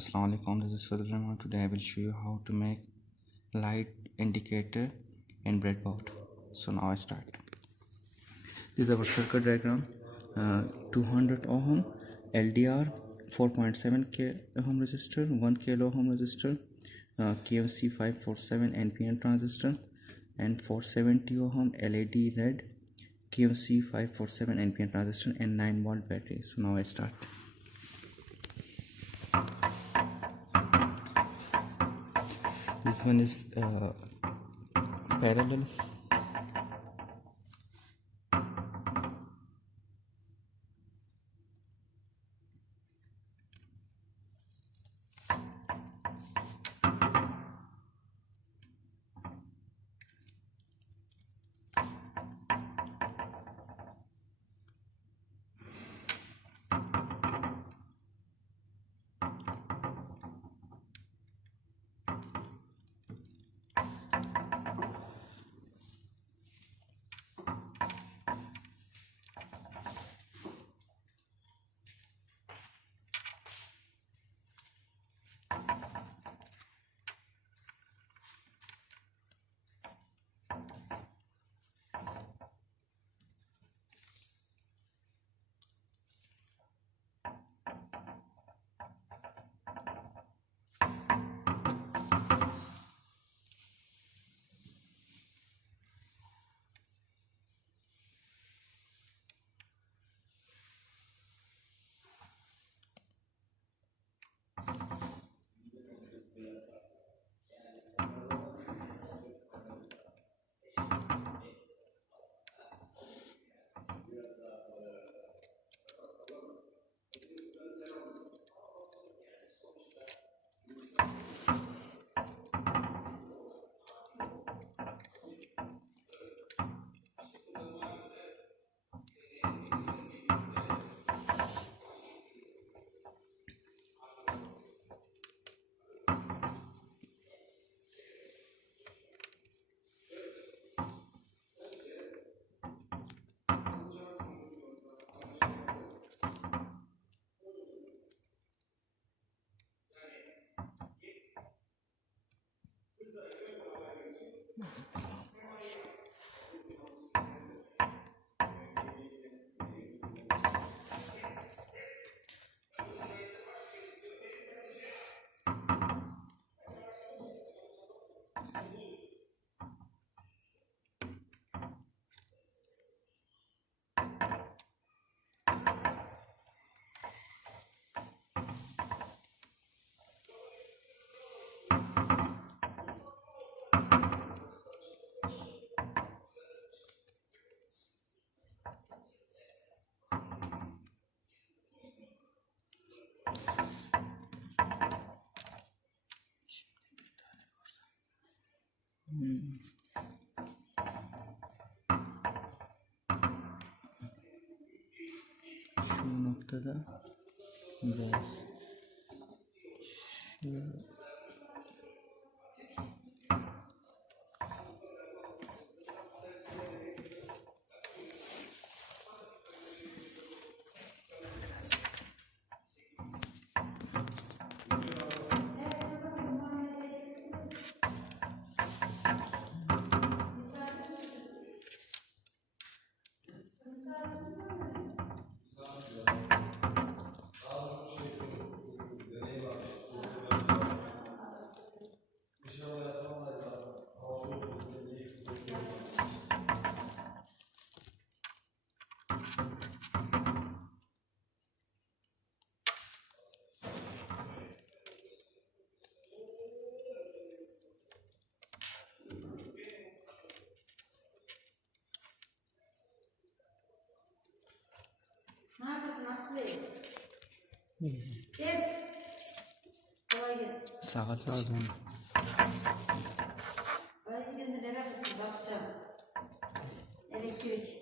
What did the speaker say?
Assalamu alaikum, this is Fadl Rahman. Today I will show you how to make light indicator in breadboard. So now I start. This is our circuit diagram. 200 ohm LDR, 4.7 k ohm resistor, 1 kilo ohm resistor, KMC 547 NPN transistor, and 470 ohm LED red KMC 547 NPN transistor, and 9-volt battery. So now I start. This one is parallel. Şu noktada biraz şu saat aldım. Elektrik.